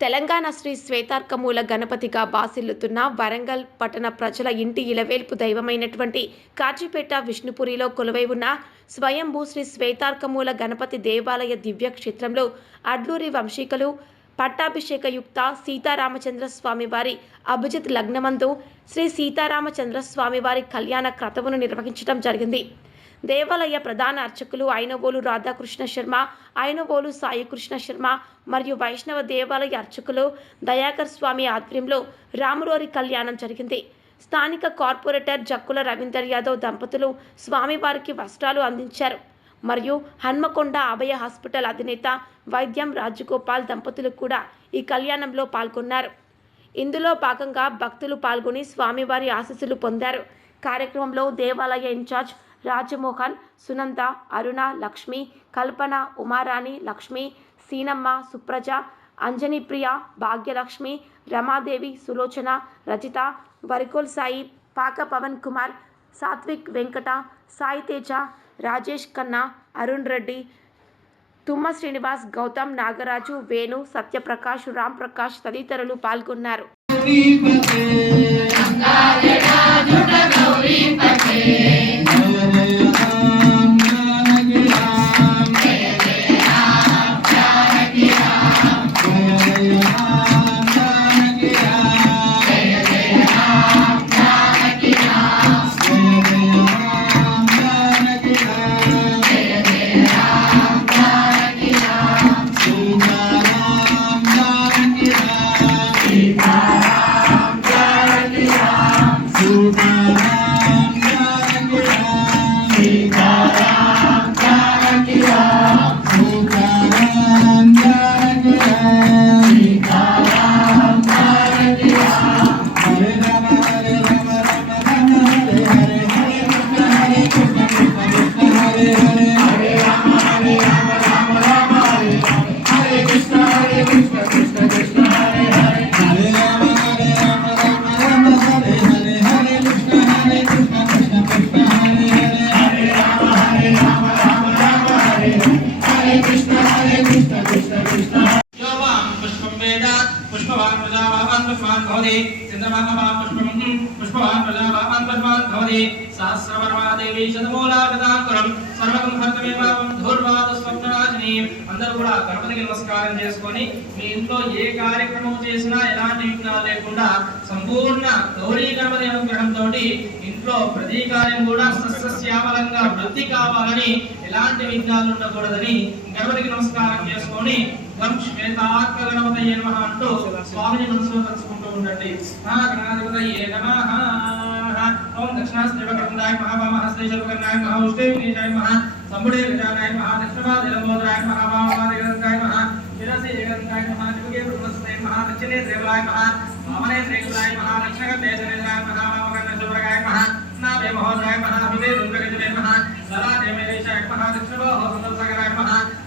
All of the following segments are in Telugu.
తెలంగాణ శ్రీ శ్వేతార్కమూల గణపతిగా బాసిల్లుతున్న వరంగల్ పట్టణ ప్రజల ఇంటి ఇలవేల్పు దైవమైనటువంటి కాచిపేట విష్ణుపురిలో కొలువై ఉన్న స్వయంభూ శ్రీ శ్వేతార్కమూల గణపతి దేవాలయ దివ్య క్షేత్రంలో అడ్లూరి వంశీకులు పట్టాభిషేకయుక్త సీతారామచంద్ర స్వామి వారి అభిజిత్ లగ్నమందు శ్రీ సీతారామచంద్ర స్వామి వారి కళ్యాణ క్రతువును నిర్వహించడం జరిగింది. దేవాలయ ప్రధాన అర్చకులు ఐనవోలు రాధాకృష్ణ శర్మ ఐనవోలు సాయికృష్ణ శర్మ మరియు వైష్ణవ దేవాలయ అర్చకులు దయాకర్ స్వామి ఆధ్వర్యంలో రాములోరి కళ్యాణం జరిగింది. స్థానిక కార్పొరేటర్ జక్కుల రవీందర్ యాదవ్ దంపతులు స్వామివారికి వస్త్రాలు అందించారు. మరియు హన్మకొండ అభయ హాస్పిటల్ అధినేత వైద్యం రాజగోపాల్ దంపతులు కూడా ఈ కళ్యాణంలో పాల్గొన్నారు. ఇందులో భాగంగా భక్తులు పాల్గొని స్వామివారి ఆశీస్సులు పొందారు. కార్యక్రమంలో దేవాలయ ఇన్ఛార్జ్ రాజమోహన్ సునంద అరుణ లక్ష్మి కల్పన ఉమారాణి లక్ష్మి సీనమ్మ సుప్రజ అంజనీప్రియ భాగ్యలక్ష్మి రమాదేవి సులోచన రజిత వరికోల్ సాయి పాక పవన్ కుమార్ సాత్విక్ వెంకట సాయి తేజ రాజేష్ ఖన్నా అరుణ్ రెడ్డి తుమ్మ శ్రీనివాస్ గౌతమ్ నాగరాజు వేణు సత్యప్రకాష్ రామ్ ప్రకాష్ తదితరులు పాల్గొన్నారు. योवां पुष्पवान् प्रजावान् पुष्पान् भवति चन्द्रमानवान् पुष्पं पुष्पवान् प्रजावान् पुष्पान् भवति सहस्रवर्मा देवी శతమూలాగతాంకురం సర్వకం హర్తమేవాం ధూర్వాత స్వప్నరాజిని అందరూ కూడా గణపతికి నమస్కారం చేసుకొని మీ ఇంట్లో ఏ కార్యక్రమం చేసినా ఎలాంటి విఘ్నాలు లేకుండా సంపూర్ణ గౌరీ గణపతి అనుగ్రహంతో ఇంట్లో ప్రతి కార్యం కూడా సస్యశ్యామలంగా వృద్ధి కావాలని ఎలాంటి విఘ్నాలు ఉండకూడదని గణపతికి నమస్కారం చేసుకొని గం శ్వేతాత్మ నమః అంటూ స్వామిని మనసులో తలుచుకుంటూ ఉండండి. నా గణాధిపతయ్యే నమః. ఓం దక్షిణాస్త్రివకృతాయ మహావామహస్తే శర్వకర్ణాయ మహా ఉష్టే వినేశాయ మహా సంబుడే విజానాయ మహా దక్షిణపాదే లంబోదరాయ మహా వామవాదే గణంతాయ మహా శిరసే జగంతాయ మహా దివ్యే బృహస్పతే మహా దక్షిణే దేవాయ మహా వామనే శ్రీకులాయ మహా దక్షిణగతే జనేంద్రాయ మహా వామకర్ణ శుభ్రగాయ మహా నాభే మహోదరాయ మహా విదే దుర్గగజనే మహా లలాటే మహా మహా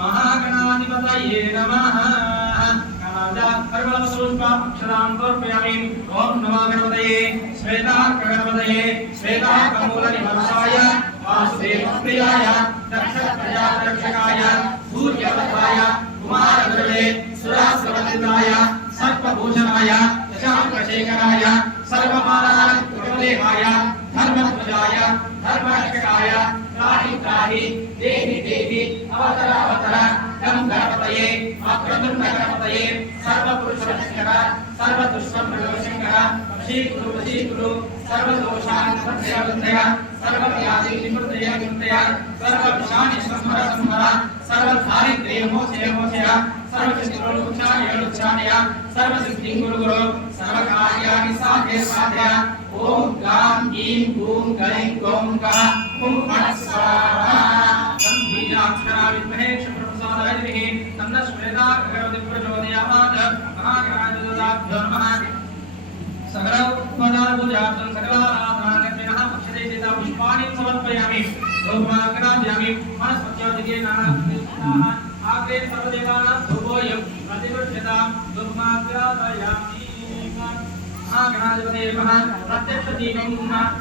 సర్వసిద్ధిప్రదాయకాయ మహా శ్రీమన్ మహాగణాధిపతయే నమః అక్షరాంతర్పయామి ఓం నమో గణపతయే. శ్వేతార్కగణపతయే. శ్వేతార్కమూలనివాసాయ వాసుదేవప్రియాయ. దక్షప్రజారక్షకాయ సూర్యవతాయ కుమారగురవే సురాశ్రవతిందాయ సర్పభూషణాయ. దశాంకశేఖరాయ సర్వమానాయ ధర్మధ్వజాయ గం గణపతయే అక్రదుండ గణపతయే సర్వపురుషశంకర సర్వదుష్వం ప్రదోషంకర వశీకురు వశీకురు సర్వదోషాన్ సంశయవంతయ సర్వవ్యాధి నిమృతయ నిమృతయ సర్వవిషాని సంహర సంహర సర్వదారిద్ర్య మోచయ మోచయ సర్వశత్రులు ఉచ్చారయ ఉచ్చారయ సర్వసిద్ధి గురు గురు సర్వకార్యాన్ని సాధ్య సాధ్య. ఓం గాం ఈం గూం గైం గోం గ హుం ఫట్ స్వాహా గంభీరాక్షరా విద్మహే క్షప్రసాదాయ ధీమహి తన్న శ్వేతా భగవతి ప్రచోదయామాత్ మహాగ్రహాయ नमः सकल उपदान पूजार्थं सकलाराधनानग्नः पक्षते चेता पुष्पाणि समर्पयामि धूपमाग्राभ्यामि वनस्पत्योदिके नानाः आग्रे सर्वदेवानां धूपोऽयं प्रतिगृह्यतां धूपमाग्रापयामि महागणाधिपते नमः प्रत्यक्षदीपं दीपं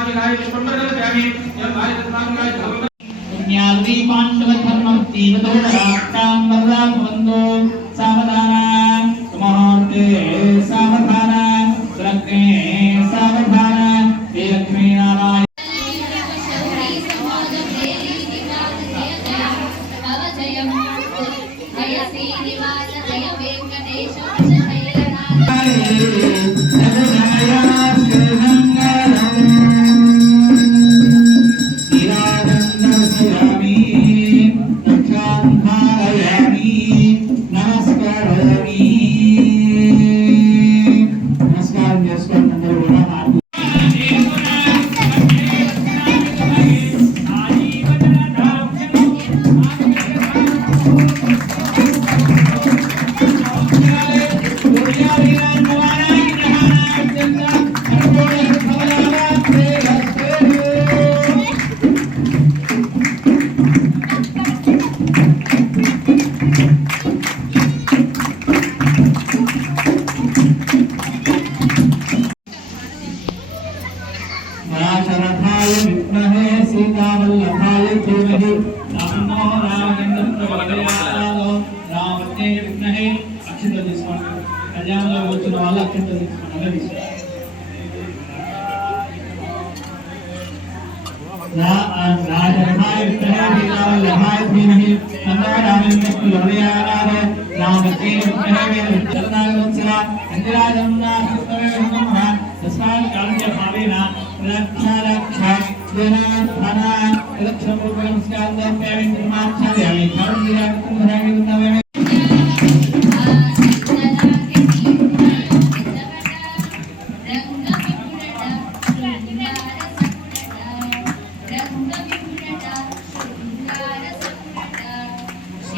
ہمارے پانڈو دھرم تیوتوڑ అక్షత తీసుకోండి కళ్యాణంలో వచ్చిన వాళ్ళు అక్షత తీసుకోండి అలా తీసుకోండి రాజరథాయ